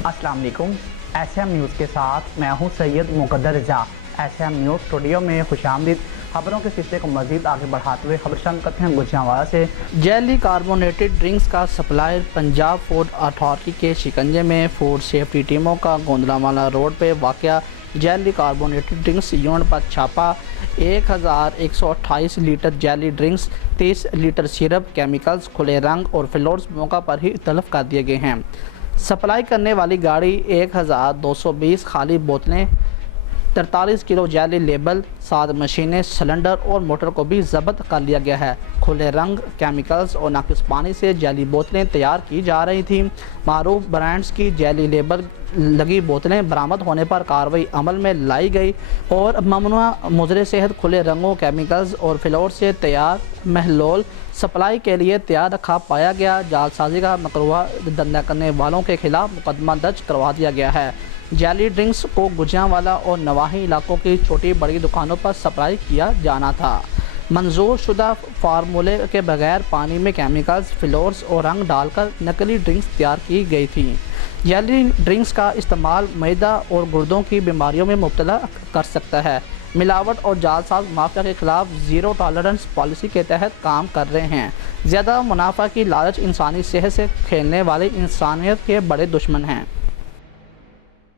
अस्सलाम वालेकुम। SM news के साथ मैं हूं सैयद मुकद्दर रजा। एसएम न्यूज़ स्टूडियो में खुशामदीद। खबरों के सिलसिले को मज़ीद आगे बढ़ाते हुए खबर शामिल करते हैं गुजरांवाला से। जैली कार्बोनेटेड ड्रिंक्स का सप्लायर पंजाब फूड अथॉरिटी के शिकंजे में। फूड सेफ्टी टीमों का गोंदलावाला रोड पे वाक़या जैली कार्बोनेटेड ड्रिंक्स यूनिट पर छापा। 1128 लीटर जैली ड्रिंक्स, 30 लीटर सिरप, केमिकल्स, खुले रंग और फ्लोर्स मौका पर ही तलब कर दिए गए हैं। सप्लाई करने वाली गाड़ी 1220 खाली बोतलें, 43 किलो जैली लेबल, 7 मशीनें, सिलेंडर और मोटर को भी जब्त कर लिया गया है। खुले रंग, केमिकल्स और नाकिस पानी से जैली बोतलें तैयार की जा रही थीं। मारूफ ब्रांड्स की जैली लेबल लगी बोतलें बरामद होने पर कार्रवाई अमल में लाई गई और ममनुआ मुज़र सेहत खुले रंगों, केमिकल्स और फ्लोर से तैयार महलोल सप्लाई के लिए तैयार रखा पाया गया। जालसाजी का मकरूहा धंधा करने वालों के खिलाफ मुकदमा दर्ज करवा दिया गया है। जैली ड्रिंक्स को गुजरांवाला और नवाही इलाकों की छोटी बड़ी दुकानों पर सप्लाई किया जाना था। मंजूर शुदा फार्मूले के बगैर पानी में केमिकल्स, फ्लोर्स और रंग डालकर नकली ड्रिंक्स तैयार की गई थी। जैली ड्रिंक्स का इस्तेमाल मैदा और गुर्दों की बीमारियों में मुब्तला कर सकता है। मिलावट और जालसाज माफिया के खिलाफ ज़ीरो टॉलरेंस पॉलिसी के तहत काम कर रहे हैं। ज़्यादा मुनाफा की लालच इंसानी सेहत से खेलने वाले इंसानियत के बड़े दुश्मन हैं।